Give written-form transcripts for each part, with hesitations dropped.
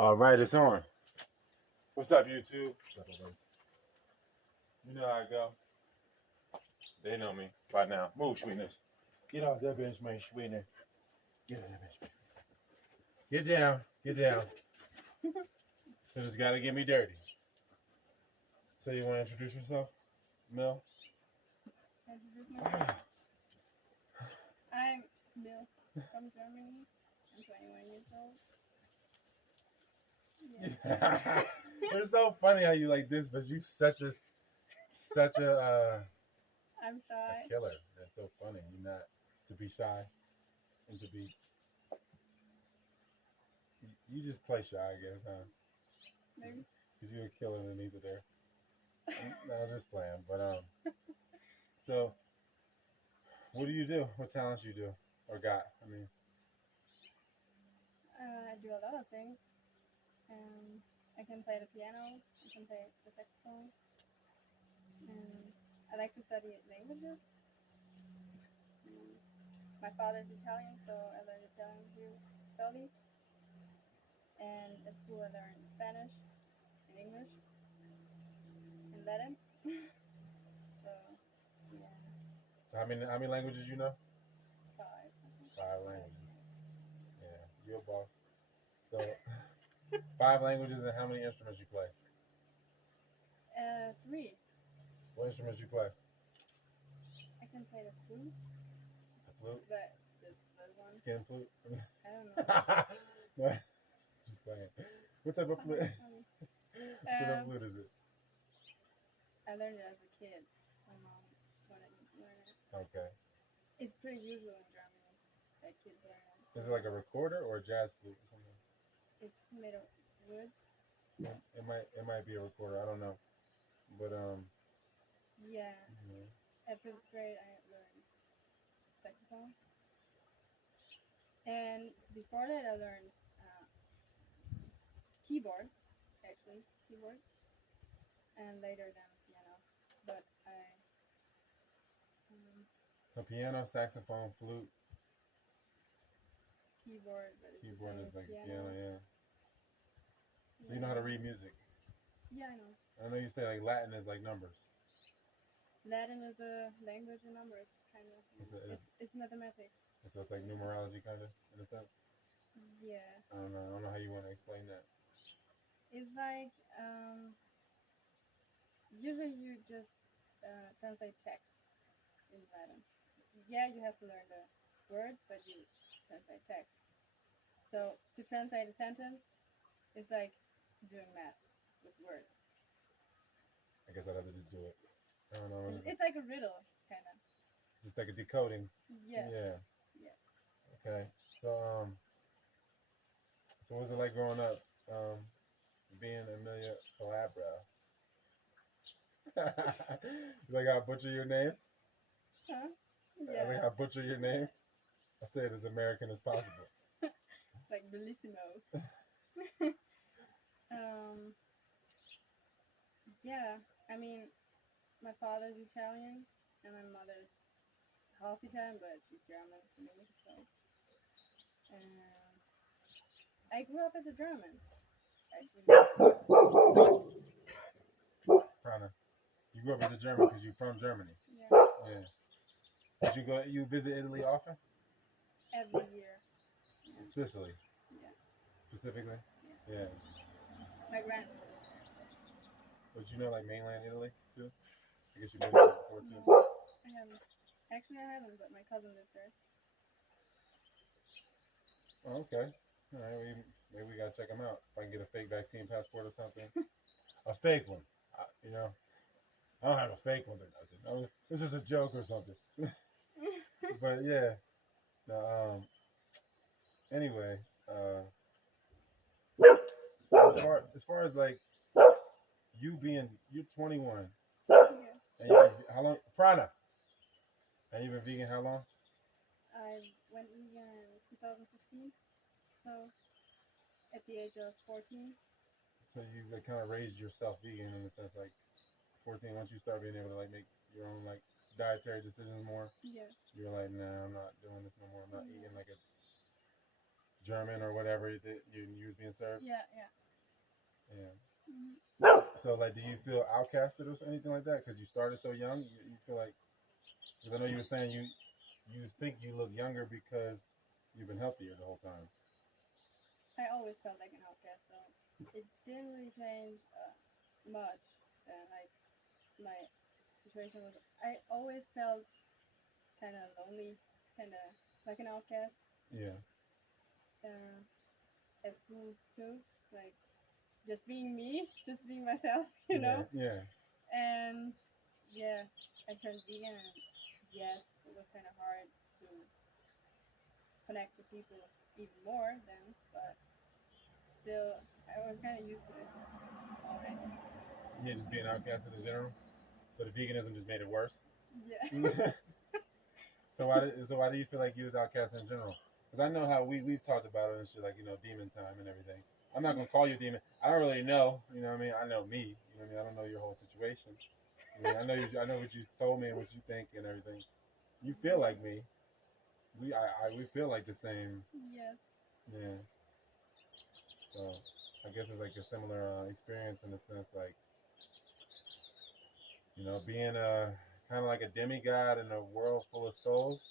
All right, it's on. What's up, YouTube? You know how I go. They know me by now. Move, sweetness. Get off that bench, man, sweetness. Get on that bench. Get down. Get down. You just gotta get me dirty. So you want to introduce yourself, Mel? Introduce myself. I'm Mel from Germany. I'm 21 years old. Yeah. It's so funny how you like this, but you such a I'm shy. a killer. That's so funny. You're not to be shy and to be. You just play shy, I guess, huh? Maybe. Because you're a killer underneath it there. No, I was just playing. But so what do you do? What talents you do or got? I mean, I do a lot of things. I can play the piano. I can play the saxophone. And I like to study languages. My father's Italian, so I learned Italian here slowly. And at school, I learned Spanish and English and Latin. So yeah, so how many languages you know? 5. 5 languages. Yeah, you're a boss. So 5 languages and how many instruments you play? 3. What instruments you play? I can play the flute, The flute, but this one, skin flute. I don't know. She's playing. What type of flute? Funny. What type of flute is it? I learned it as a kid. My mom wanted me to learn it. Okay. It's pretty usual in Germany that kids learn it. Is it like a recorder or a jazz flute or something? It's made of woods. It might be a recorder. I don't know. But Yeah. yeah. At 5th grade, I learned saxophone. And before that, I learned keyboard, actually, keyboard. And later then piano. But So piano, saxophone, flute. Keyboard, but it's Keyboard the is same like as a piano. piano, yeah. So you know how to read music. Yeah, I know. I know you say like Latin is like numbers. Latin is a language in numbers, kind of. It's mathematics. So it's like numerology, kind of, in a sense. Yeah. I don't know how you want to explain that. It's like usually you just translate text in Latin. Yeah, you have to learn the words, but you translate text. So to translate a sentence, it's like doing math with words. I guess I'd have to just do it. I don't know. It's like a riddle, kind of. Just like a decoding. Yeah. Yeah. Yeah. Okay. So what was it like growing up, being Amelia Calabro? Like I butcher your name? Huh? Yeah. Like I butcher your name? I say it as American as possible. Like bellissimo. Yeah, I mean, my father's Italian and my mother's half Italian, but she's German to me. So, I grew up as a German, actually. Prana, you grew up as a German because you're from Germany. Yeah. Yeah. Did you visit Italy often? Every year. Yeah. Sicily. Yeah. Specifically. Yeah. Yeah. My grandmother. But you know, like mainland Italy too. I guess you've been there before too. No, I haven't. Actually, I haven't, but my cousin lives there. Oh, okay. All right. Maybe we gotta check them out. If I can get a fake vaccine passport or something. A fake one. You know, I don't have a fake one or nothing. This is a joke or something. But yeah. No, anyway, so as far as like you're 21. Yeah. And you've been, how long? Prana. And you've been vegan how long? I went vegan in 2015, so at the age of 14. So you like, kind of raised yourself vegan in the sense like 14. Once you start being able to like make your own like dietary decisions more, Yeah. you're like, nah, I'm not doing this no more. I'm not eating like a German or whatever that you was being served. Yeah, yeah. Yeah. Mhm. So like, do you feel outcasted or anything like that? Because you started so young, you feel like. Because I know you were saying you think you look younger because you've been healthier the whole time. I always felt like an outcast, so it didn't really change much. Like my situation was, I always felt kind of lonely, kind of like an outcast. Yeah. Uh, at school too, like just being me, just being myself, you Yeah. know. Yeah. And yeah, I turned vegan, and yes, it was kind of hard to connect to people even more then, but still, I was kind of used to it already. Yeah, just being outcasted in general. So the veganism just made it worse. Yeah. So why do you feel like you was outcast in general? Because I know how we've talked about it and shit, like demon time and everything. I'm not gonna call you demon. I don't really know. You know what I mean? I know me. You know what I mean? I don't know your whole situation. I know I know what you told me and what you think and everything. You feel like me. We feel like the same. Yes. Yeah. So I guess it's like a similar experience in the sense, like being a kind of like a demigod in a world full of souls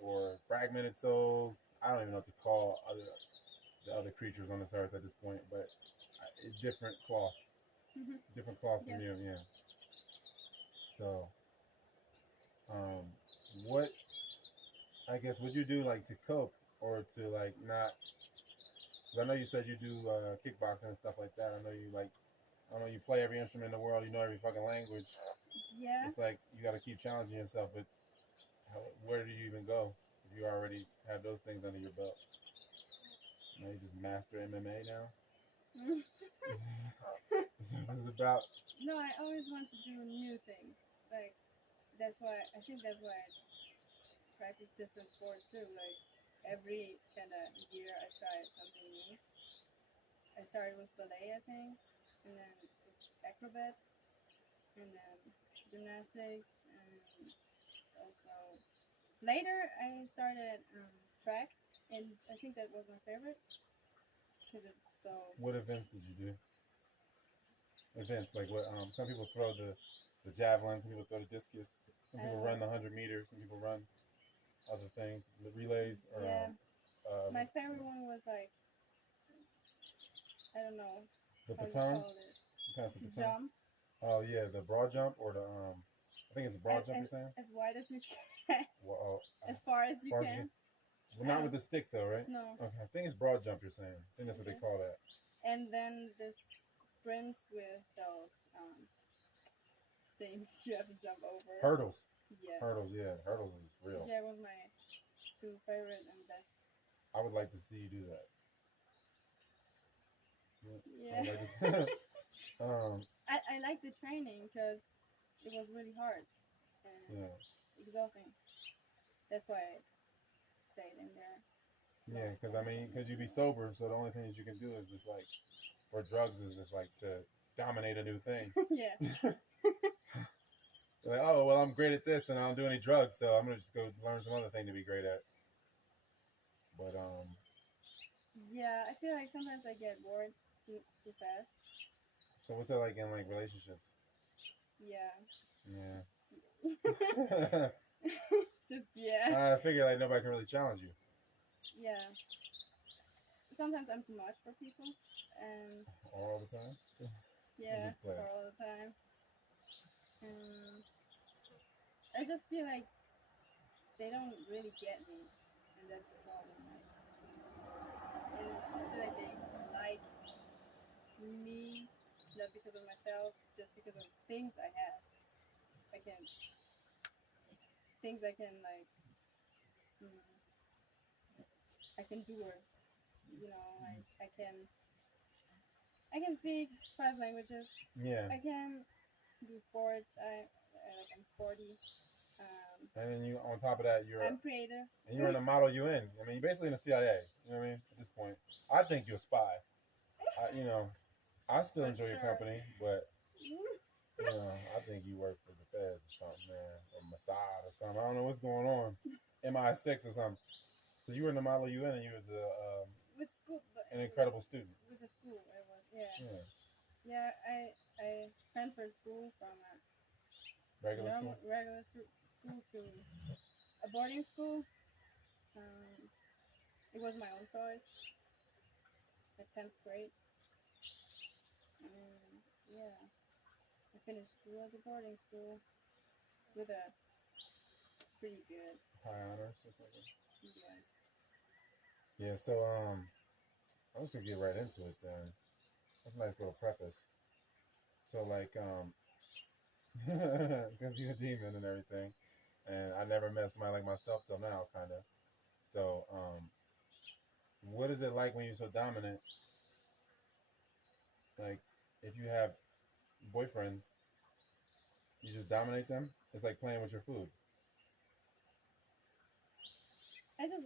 or fragmented souls. I don't even know what to call the other creatures on this earth at this point, but different cloth, Mhm. different cloth from Yes. you. Yeah. So, um, what I guess would you do like to cope or to like not? 'Cause I know you said you do kickboxing and stuff like that. I know you like. I know you play every instrument in the world. You know every fucking language. Yeah. It's like you got to keep challenging yourself. But where do you even go if you already have those things under your belt? You just master MMA now. Is that what this is about? No, I always want to do new things. Like that's why I think that's why I practice different sports too. Like every kind of year, I tried something new. I started with ballet, I think, and then with acrobats, and then gymnastics, and also later I started track, and I think that was my favorite because it's so. What events did you do? Events like what? Some people throw the javelin. Some people throw the discus. Some I people don't run know. the 100 meters. Some people run other things, the relays or Yeah, my favorite one was like I don't know the how you baton. call this You pass the to baton. jump Oh yeah, the broad jump or the I think it's a broad jump. You're saying? as wide as you can, Well, as far as as you far as you can. can. Well, I not with don't the stick though, right? know. Okay, I think it's broad jump. You're saying? I think that's what they Okay. call that. And then this sprints with those things you have to jump over. Hurdles. Yeah. Hurdles. Yeah, hurdles is real. Yeah, it was my two favorite and best. I would like to see you do that. Yeah, I Yeah. would like to see. um, I like the training because it was really hard and yeah, exhausting. That's why I stayed in there. yeah, Long because for I mean, so because you many be years. sober, so the only thing that you can do is just like, for drugs is just like to dominate a new thing. Yeah. Like, oh well, I'm great at this, and I don't do any drugs, so I'm gonna just go learn some other thing to be great at. But Yeah, I feel like sometimes I get bored too fast. so what's that like in like relationships? Yeah. Yeah. Just yeah. I figure like nobody can really challenge you Yeah. Sometimes I'm too much for people, and all the time. I'm yeah, just playing. for all the time. And I just feel like they don't really get me, and that's the problem. Like, and I feel like they like me not because of myself, just because of things I have. I can things I can like. Mm, I can do worse. You know, like I can speak 5 languages. Yeah. I can do sports. I'm sporty. And then you on top of that I'm creative. you're in a model UN. I mean, you're basically in the CIA. You know what I mean? At this point, I think you're a spy. I still For enjoy your sure. company, but I think you work for the feds or something, man, or Mossad or something. I don't know what's going on. MI6 or something. So you were in the model UN, and you was incredible student. with the school. It was, yeah. Yeah. Yeah, I transferred school from a Regular school. regular school to a boarding school. It was my own choice at 10th grade. And yeah, I finished school at the boarding school with a pretty good, High honors or something. yeah. Yeah. So I'm just gonna get right into it then. That's a nice little preface. So like because you're a demon and everything, and I never met somebody like myself till now, kind of. So what is it like when you're so dominant? Like if you have boyfriends, you just dominate them. It's like playing with your food.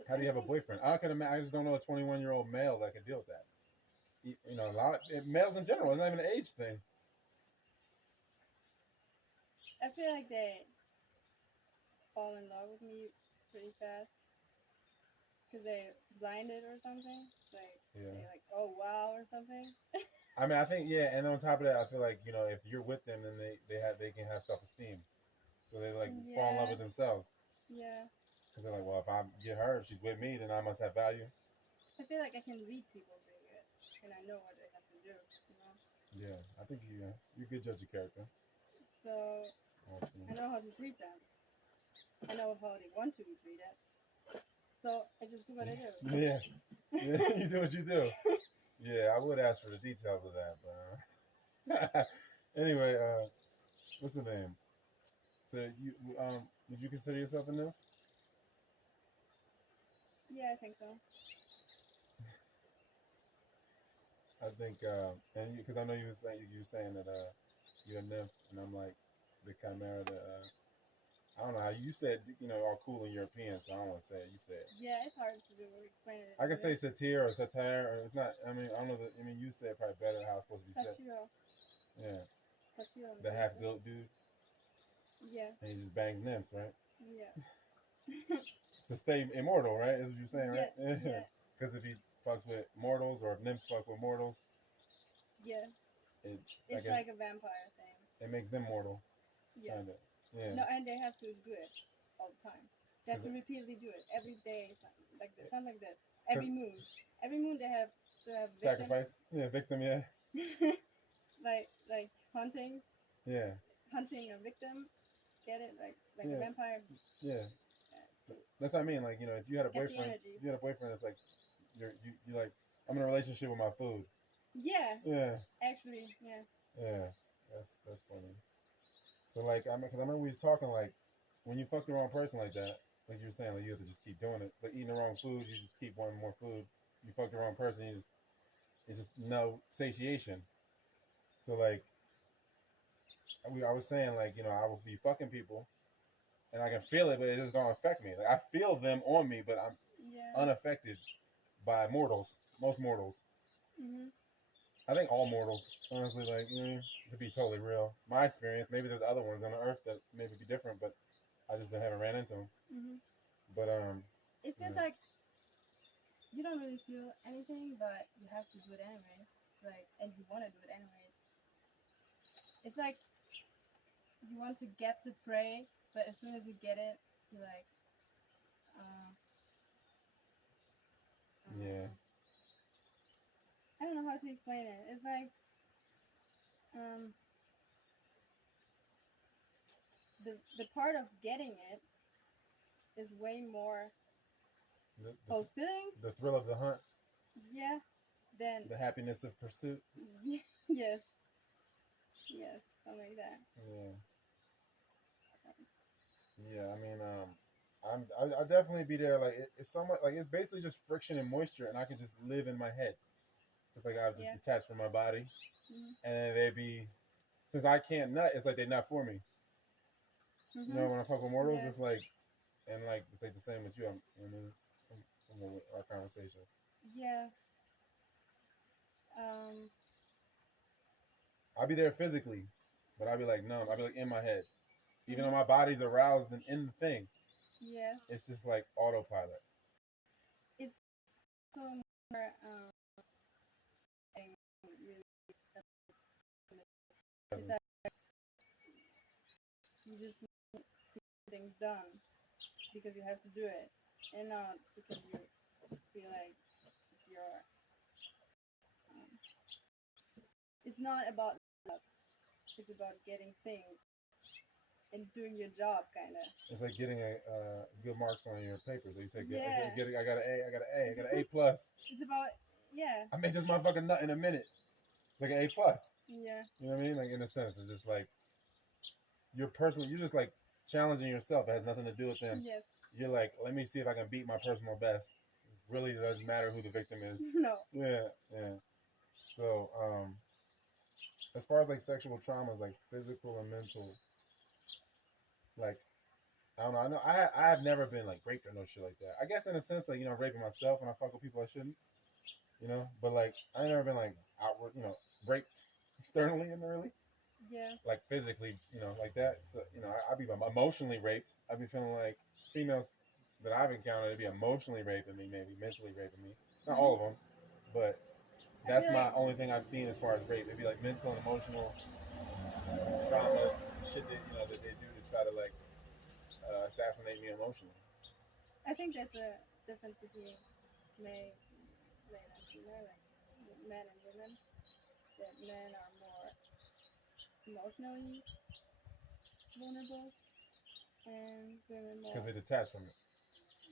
How do you have a boyfriend? I can imagine. I just don't know a 21-year-old male that can deal with that. You know, a lot of males in general. It's not even an age thing. I feel like they fall in love with me pretty fast because they blinded or something. Like Yeah. they like, oh wow or something. I mean, I think yeah, and on top of that, I feel like if you're with them, then they can have self-esteem, so they like fall in love with themselves. Yeah. Because they're like, well, if I get her, if she's with me, then I must have value. I feel like I can read people pretty good, and I know what they have to do. You know. Yeah, I think you're a good judge of character. So I know how to treat them. I know how they want to be treated. So I just do what I do. Yeah, yeah, you do what you do. Yeah, I would ask for the details of that, but anyway, what's the name? So you would you consider yourself a nymph? Yeah, I think so. I think, and because I know you were saying that you're a nymph, and I'm like the chimera. I don't know how you said all cool in European, so I don't want to say it. You said it. Yeah, it's hard to explain it. I can say satire or satire, or it's not. I mean, I don't know. I mean, you said probably better how it's supposed to be said. Satiro. Yeah. Satiro. The half-built dude. Yeah. And he just bangs nymphs, right? Yeah. To stay immortal, right? Is what you're saying, right? Yeah. Because if he fucks with mortals, or if nymphs fuck with mortals, yes, it's like a vampire thing. It makes them mortal. Yeah. Kinda. Yeah. No, and they have to do it all the time. They have to repeatedly do it every day, something like this. Something like this. Every moon they have to have sacrifice. Yeah, victim. Yeah. like hunting. Yeah. Hunting a victim. Get it? Like yeah. a vampire. Yeah. That's what I mean. Like if you had a boyfriend, that's like you like I'm in a relationship with my food. Yeah. Yeah. Actually, yeah. Yeah. That's funny. So like because I remember we was talking like when you fuck the wrong person like that, like you were saying, like you have to just keep doing it. It's like eating the wrong food, you just keep wanting more food. You fuck the wrong person, it's just no satiation. So like I was saying like I will be fucking people, and I can feel it, but it just don't affect me. Like I feel them on me, but I'm unaffected by mortals. Most mortals. Mhm. I think all mortals, honestly, like to be totally real. My experience, maybe there's other ones on the earth that maybe be different, but I just haven't ran into them. Mhm. But it feels like you don't really feel anything, but you have to do it anyways. Like, and you want to do it anyways. It's like you want to get the prey, but as soon as you get it, you're like, yeah. I don't know how to explain it. It's like, the part of getting it is way more fulfilling. The thrill of the hunt. Yeah. Then the happiness of pursuit. Yes. Yes, something like that. Yeah. Yeah, I mean, I definitely be there. Like it's somewhat like it's basically just friction and moisture, and I can just live in my head. It's like I just detach from my body, and they be since I can't nut, it's like they nut for me. You know, when I fuck with mortals, it's like, and like it's like the same with you. I mean, from our conversation. Yeah. I'll be there physically, but I'll be like numb. I'll be like in my head, even though my body's aroused and in the thing. Yeah. It's just like autopilot. It's so more really, it's that you just want to get things done because you have to do it, and not because you feel like it's your. Um, it's not about love. It's about getting things and doing your job, kind of. It's like getting a good marks on your papers. Like you said, Yeah. I got an A, I got an A, I got an A plus. It's about yeah, I made this motherfucking nut in a minute. It's like an A plus. yeah, You know what I mean? Like in a sense, it's just like you're personal. You're just like challenging yourself. It has nothing to do with them. yes, You're like, let me see if I can beat my personal best. It really doesn't matter who the victim is. no, Yeah, yeah. So, as far as like sexual traumas, like physical and mental, like I don't know. I have never been like raped or no shit like that. I guess in a sense, like raping myself when I fuck with people I shouldn't. But like I ain't never been like outward, raped externally and really yeah, like physically, like that. So I'd be emotionally raped. I'd be feeling like females that I've encountered to be emotionally raping me, maybe mentally raping me. Not all of them, but that's my only thing I've seen as far as rape. It'd be like mental and emotional traumas, shit that they do to try to like assassinate me emotionally. I think that's a difference between men, men and female, like men and women. That men are more emotionally vulnerable, and women more Because they detach from it.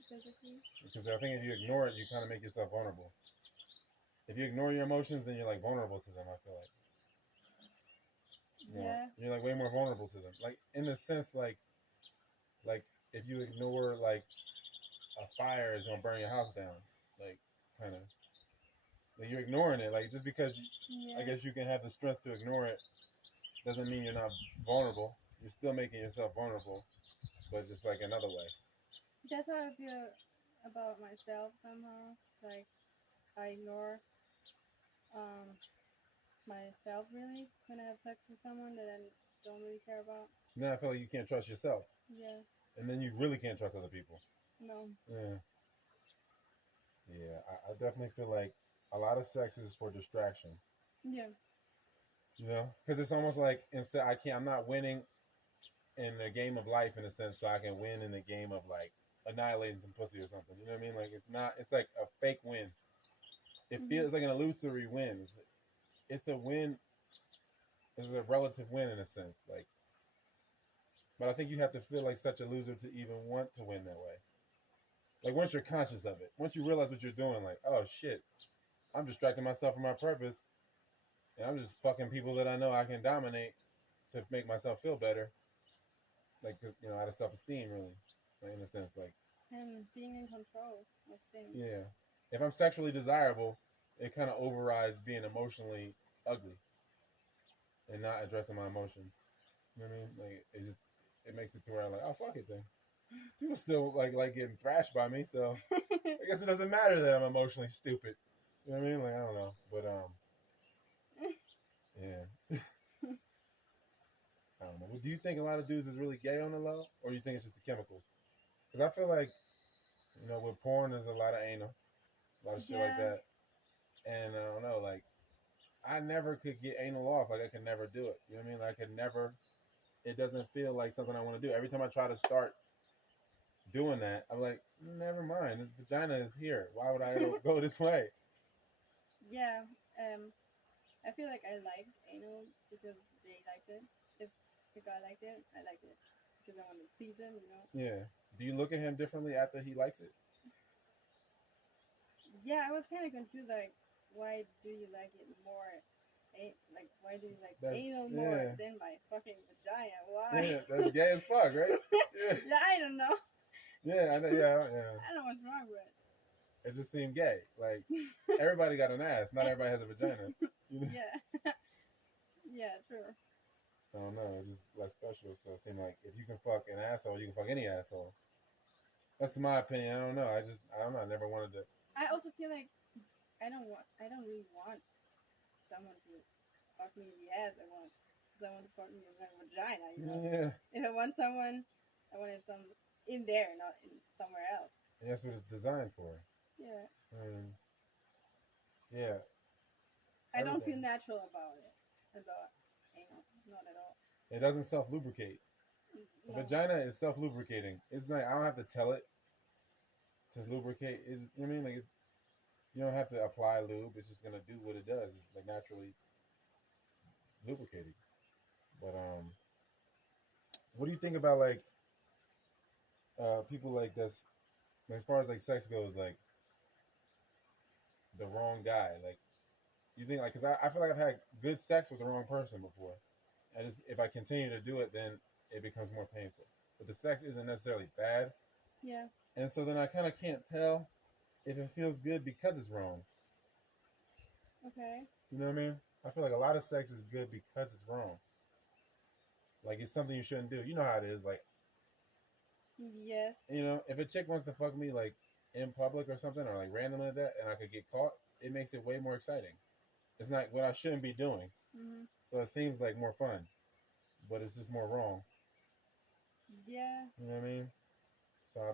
physically. Because I think if you ignore it, you kind of make yourself vulnerable. If you ignore your emotions, then you're like vulnerable to them. I feel like. Yeah. You're like way more vulnerable to them. Like in the sense, like if you ignore like a fire is gonna burn your house down, like kind of. Like you're ignoring it. Like just because I guess you can have the strength to ignore it, doesn't mean you're not vulnerable. You're still making yourself vulnerable, but just like another way. That's how I feel about myself somehow. Like I ignore um myself really when I have sex with someone that I don't really care about. Then I feel like you can't trust yourself, Yeah. and then you really can't trust other people. No. Yeah, yeah. I definitely feel like a lot of sex is for distraction. Yeah. Because it's almost like instead I'm not winning in the game of life in a sense, so I can win in the game of like annihilating some pussy or something. You know what I mean? Like it's not. It's like a fake win. It feels like an illusory win. It's a win. It's a relative win in a sense. Like, but I think you have to feel like such a loser to even want to win that way. Like once you're conscious of it, once you realize what you're doing, like, oh shit, I'm distracting myself from my purpose, and I'm just fucking people that I know I can dominate to make myself feel better. Like out of self-esteem, really, like, in a sense, like. And being in control of things. Yeah. If I'm sexually desirable, it kind of overrides being emotionally ugly and not addressing my emotions. You know what I mean? Like it makes it to where I'm like, oh fuck it then. People still like getting thrashed by me, so I guess it doesn't matter that I'm emotionally stupid. You know what I mean? Like I don't know, but yeah. I don't know. Well, do you think a lot of dudes is really gay on the low, or you think it's just the chemicals? Because I feel like with porn there's a lot of anal, a lot of shit like that, and I don't know, like I never could get anal off. Like I could never do it. You know what I mean? Like I could never. It doesn't feel like something I want to do. Every time I try to start doing that, I'm like, never mind. This vagina is here. Why would I go this way? Yeah. I feel like I liked anal because they liked it. If the guy liked it, I liked it because I wanted to please him. Yeah. Do you look at him differently after he likes it? Yeah, I was kind of confused. Like, why do you like it more? Like, why do you like anal more than my fucking vagina? Why? Yeah, that's gay as fuck, right? Yeah. Yeah, I don't know. Yeah, I know. Yeah. I don't know what's wrong with it. It just seemed gay. Like everybody got an ass. Not everybody has a vagina. Yeah. Yeah, true. I don't know. It's just less special. So it seemed like if you can fuck an asshole, you can fuck any asshole. That's my opinion. I don't know. I don't know. I never wanted to. I also feel like I don't really want someone to fuck me in the ass. I want someone to fuck me in my vagina. Yeah. If I want someone, I want it some in there, not in somewhere else. And that's what it's designed for. Yeah. Yeah. I don't feel everything. natural about it. About anal, not at all. It doesn't self lubricate. The No. vagina is self lubricating. It's like I don't have to tell it to lubricate. It's, you know what I mean? Like it's you don't have to apply lube. It's just gonna do what it does. It's like naturally lubricating. But what do you think about like people like this? As far as like sex goes, like the wrong guy. Like you think like because I feel like I've had good sex with the wrong person before. I just if I continue to do it, then it becomes more painful. But the sex isn't necessarily bad, Yeah. and so then I kind of can't tell if it feels good because it's wrong. Okay. You know what I mean? I feel like a lot of sex is good because it's wrong. Like it's something you shouldn't do. You know how it is. Like Yes. you know, if a chick wants to fuck me like in public or something or like randomly like that, and I could get caught, it makes it way more exciting. It's not what I shouldn't be doing, Mhm. so it seems like more fun, but it's just more wrong. Yeah. You know what I mean? So I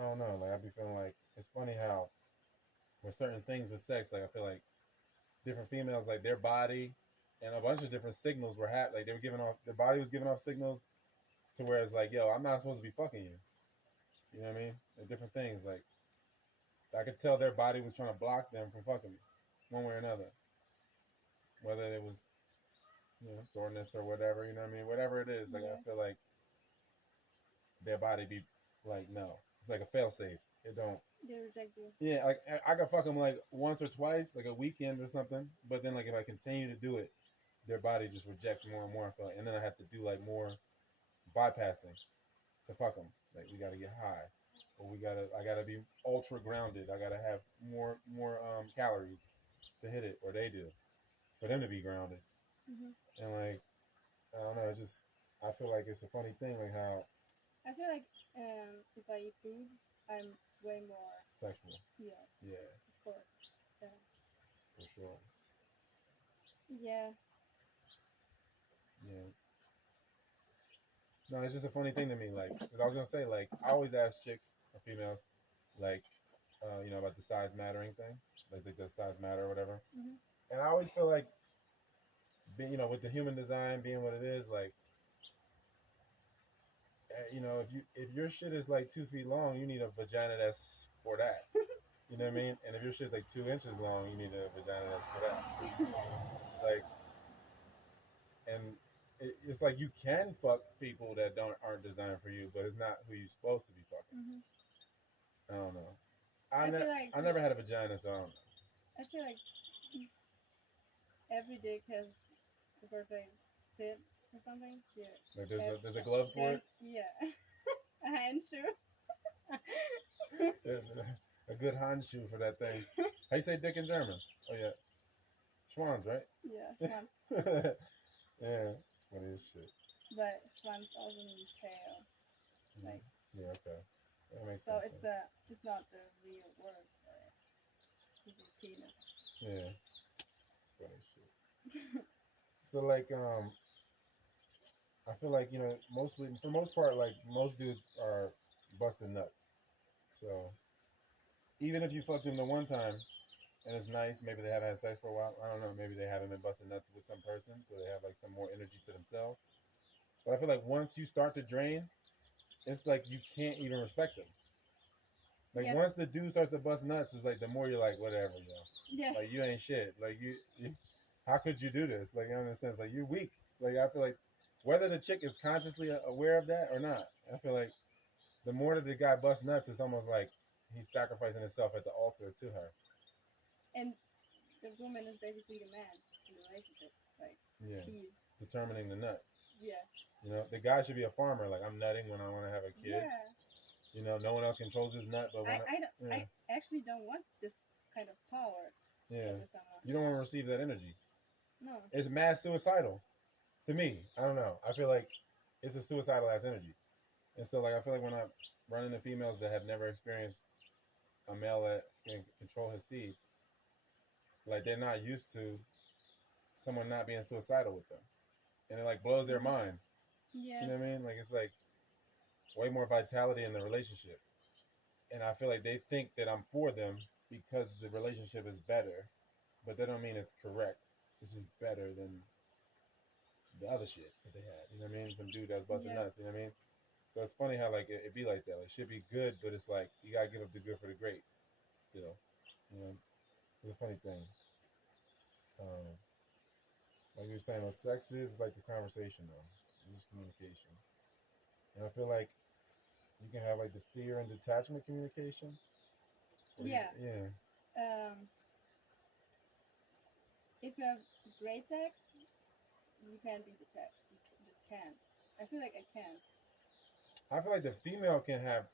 don't know, like I be feeling like it's funny how with certain things with sex, like I feel like different females, like their body and a bunch of different signals were like they were giving off their body was giving off signals to where it's like, yo, I'm not supposed to be fucking you. You know what I mean? And different things like I could tell their body was trying to block them from fucking me, one way or another. Whether it was soreness or whatever, you know what I mean? Whatever it is, like I Yeah. feel like their body be like, no, it's like a fail safe. It don't. They reject you. Yeah, like I could fuck them like once or twice, like a weekend or something. But then like if I continue to do it, their body just rejects more and more. I feel like, and then I have to do like more bypassing to fuck them. Like we gotta get high, or I gotta be ultra grounded. I gotta have more calories to hit it, or they do, for them to be grounded. Mhm. And like I don't know, it's just I feel like it's a funny thing, like how I feel like if I eat food, I'm way more. sexual. Yeah. Yeah, Of course. Yeah. for sure. Yeah. Yeah. No, it's just a funny thing to me. Like, because I was gonna say, like, I always ask chicks or females, like, about the size mattering thing, like, does size matter or whatever. Mhm. And I always feel like, with the human design being what it is, like, if your shit is like 2 feet long, you need a vagina that's for that. You know what I mean? And if your shit's like 2 inches long, you need a vagina that's for that. Like, and it's like you can fuck people that aren't designed for you, but it's not who you're supposed to be fucking. Mhm. I don't know. I feel like I never had a vagina, so I don't know. I feel like every dick has the perfect fit or something. Yeah. Like Ev- there's a glove for There's it. yeah. A handshoe. There's a good handshoe for that thing. How you say dick in German? Oh yeah, Schwanz, right? Yeah. Schwanz. Yeah, it's funny as shit. But Schwanz also means tail. Mm. Like Yeah, okay, that makes so sense. it's not the real word for it. It's a penis. Then. Yeah, it's funny as shit. So like I feel like mostly for the most part like most dudes are busting nuts. So even if you fucked them the one time and it's nice, maybe they haven't had sex for a while. I don't know. Maybe they haven't been busting nuts with some person, so they have like some more energy to themselves. But I feel like once you start to drain, it's like you can't even respect them. Like Yep. once the dude starts to bust nuts, it's like the more you're like whatever, yo. Yes. Like you ain't shit. Like how could you do this? Like in a sense, like you're weak. Like I feel like whether the chick is consciously aware of that or not, I feel like the more that the guy busts nuts, it's almost like he's sacrificing himself at the altar to her. And the woman is basically the man in the relationship. Like Yeah, she's determining the nut. yeah. The guy should be a farmer. Like I'm nutting when I want to have a kid. Yeah. No one else controls his nut, but when I actually don't want this kind of power yeah, over someone. you don't want to receive that energy. No. It's mad suicidal to me. I don't know. I feel like it's a suicidal ass energy, and so like I feel like when I run into females that have never experienced a male that can control his seed, like they're not used to someone not being suicidal with them, and it like blows their mind. Yeah. You know what I mean? Like it's like way more vitality in the relationship, and I feel like they think that I'm for them because the relationship is better, but that don't mean it's correct. It's just better than the other shit that they had. You know what I mean? Some dude that's busting Yes. nuts. You know what I mean? So it's funny how like it be like that. Like, it should be good, but it's like you gotta give up the good for the great. Still, you know, it's a funny thing. Um, like you were saying, what sex is like the conversation though. It's just communication, and I feel like you can have like the fear and detachment communication. Yeah. Yeah. Um, if you have great sex, you can't be detached. Just can't. I feel like I can. I feel like the female can have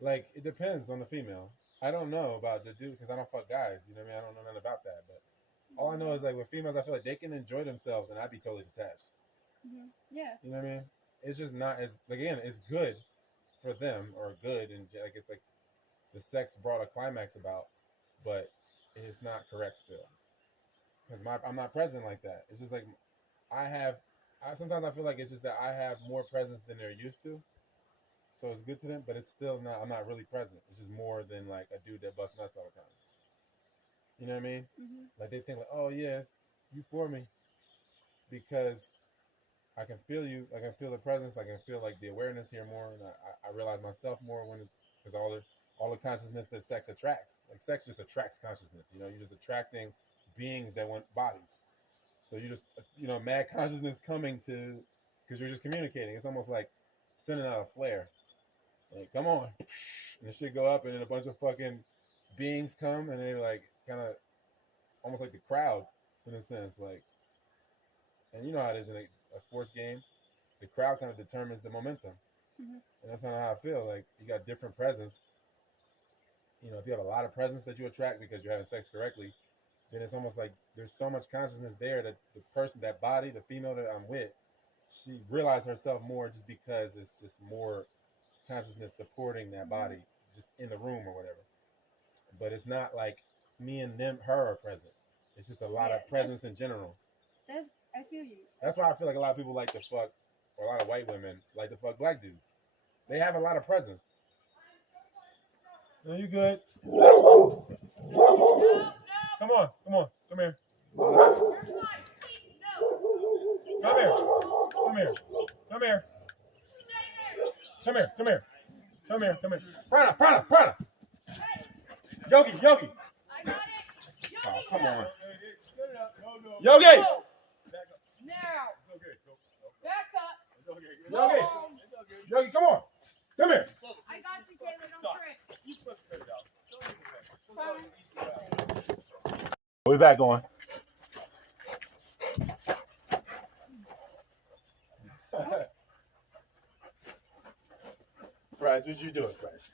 like it depends on the female. I don't know about the dude because I don't fuck guys. You know what I mean? I don't know nothing about that. But all I know is like with females, I feel like they can enjoy themselves, and I'd be totally detached. Yeah. You know what I mean? It's just not as again. It's good for them or good, and like it's like the sex brought a climax about, but it's not correct still because I'm not present like that. It's just like I have. Sometimes I feel like it's just that I have more presence than they're used to, so it's good to them, but it's still not. I'm not really present. It's just more than like a dude that busts nuts all the time. You know what I mean? Like they think like, oh yes, you for me because I can feel you. I can feel the presence. I can feel like the awareness here more, and I realize myself more when because all the consciousness that sex attracts. Like sex just attracts consciousness. You know, you're just attracting beings that want bodies. So you just mad consciousness coming to because you're just communicating. It's almost like sending out a flare. Like, come on, and the shit go up, and then a bunch of fucking beings come, and they like kind of almost like the crowd in a sense, like, and you know how it is in a sports game. The crowd kind of determines the momentum, and that's kind of how I feel. Like you got different presence. You know, if you have a lot of presence that you attract because you're having sex correctly, then it's almost like there's so much consciousness there that the person, that body, the female that I'm with, she realized herself more just because it's just more consciousness supporting that body just in the room or whatever. But it's not like me and them, her are present. It's just a lot of presence in general. That's I feel you. That's why I feel like a lot of people like to fuck, or a lot of white women like to fuck black dudes. They have a lot of presence. No, you good. Come on, come on, come here. Come here, come here, come here. Come here, come here. Come here, come here. Prana. Yogi. I got it. Oh, come on. Yogi. Yogi! Now. Back up. Yogi! Yogi, come on. Come here. I got you, Taylor. Don't trip. We're back on. Bryce, what you doing, Bryce?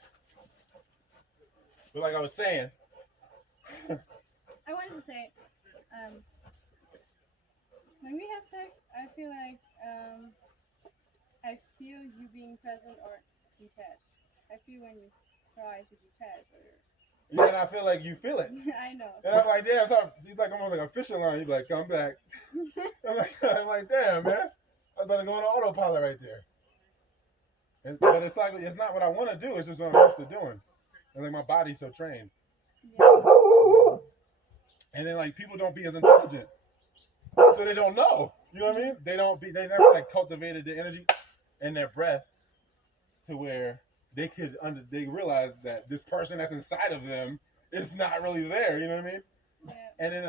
But like I was saying, I wanted to say, when we have sex, I feel like I feel you being present or detached. I feel when you try to detach or. yeah, and I feel like you feel it. I know. And I'm like, damn, he's like almost like a fishing line. He's like, come back. I'm like, damn, man. I was about to go on autopilot right there. But it's like, it's not what I want to do. It's just what I'm used to doing. And like my body's so trained. Yeah. And then like people don't be as intelligent. So they don't know. You know what I mean? They never like cultivated the energy and their breath to where they realize that this person that's inside of them is not really there. You know what I mean? Yeah.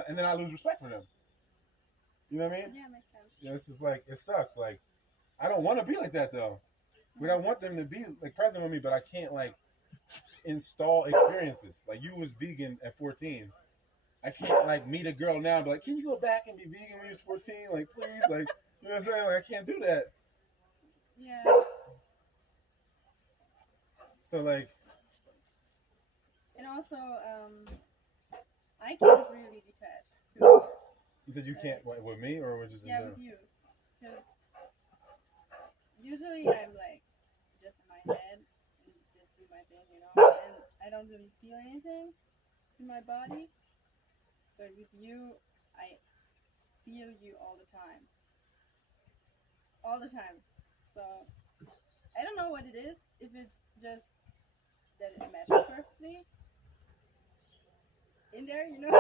And then I lose respect for them. You know what I mean? Yeah, makes sense. Yeah, it's just like it sucks. Like I don't want to be like that though. Like I want them to be like present with me, but I can't like install experiences. Like you was vegan at 14. I can't like meet a girl now and be like, can you go back and be vegan when you was 14? Like please, like you know what I'm saying? Like I can't do that. Yeah. So like. And also, I can't really detach. You said you can't with me or with just in general? With you. Because usually I'm like just in my head and just do my thing, and I don't really feel anything in my body. But with you, I feel you all the time. All the time. So I don't know what it is. If it's just that it matches perfectly. in there, you know,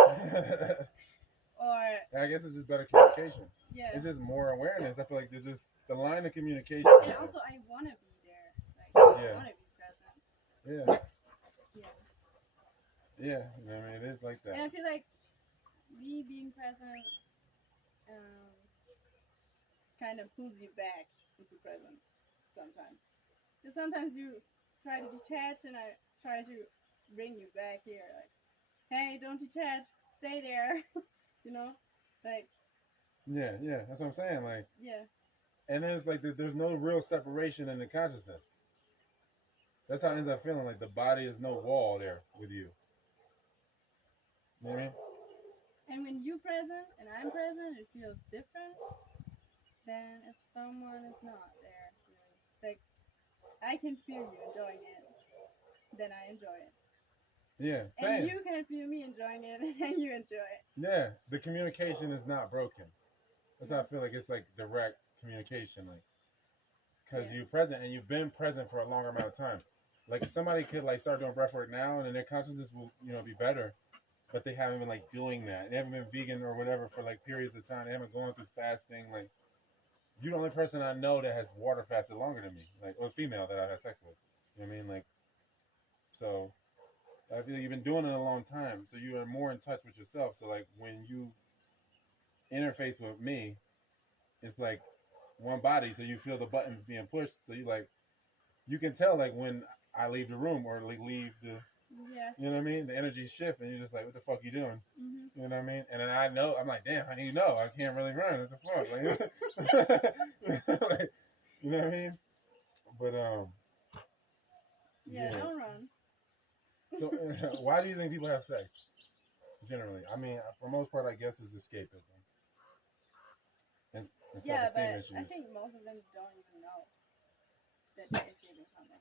I or guess it's just better communication. yeah. It's just more awareness. I feel like there's just the line of communication. And also, I want to be there. Like, Yeah. I want to be present. Yeah, Yeah. yeah. I mean, it is like And I that. feel like me being present kind of pulls you back into presence sometimes. Because sometimes you try to detach, and I try to bring you back here. Like, hey, don't detach, stay there. You know, like, Yeah, yeah. That's what I'm saying. Like, yeah, and then it's like there's no real separation in the consciousness. That's how it ends up feeling. Like the body is no wall there with you. You know what I mean? and when you present and I'm present, it feels different than if someone is not there. Really. Like, I can feel you enjoying it, then I enjoy it. Yeah, And same. you can feel me enjoying it, and you enjoy it. Yeah, the communication is not broken. That's how I feel like it's like direct communication, like because Yeah. you're present and you've been present for a longer amount of time. Like if somebody could like start doing breathwork now and then their consciousness will be better, but they haven't been like doing that. They haven't been vegan or whatever for like periods of time. They haven't gone through fasting. Like you're the only person I know that has water fasted longer than me, like or female that I've had sex with. You know what I mean? Like so. I feel like you've been doing it a long time, so you are more in touch with yourself. So like when you interface with me, it's like one body, so you feel the buttons being pushed. So you can tell like when I leave the room or like leave the, Yeah. you know what I mean? The energy shift, and you're just like, what the fuck you doing? Mm-hmm. You know what I mean? And then I know, I'm like, damn, how do you know? I can't really run. What the fuck? Like, like, you know what I mean? But Yeah, don't run. So why do you think people have sex? Generally, I mean, for the most part, I guess is escapism and Yeah, self-esteem but issues. I think most of them don't even know that they're escaping something.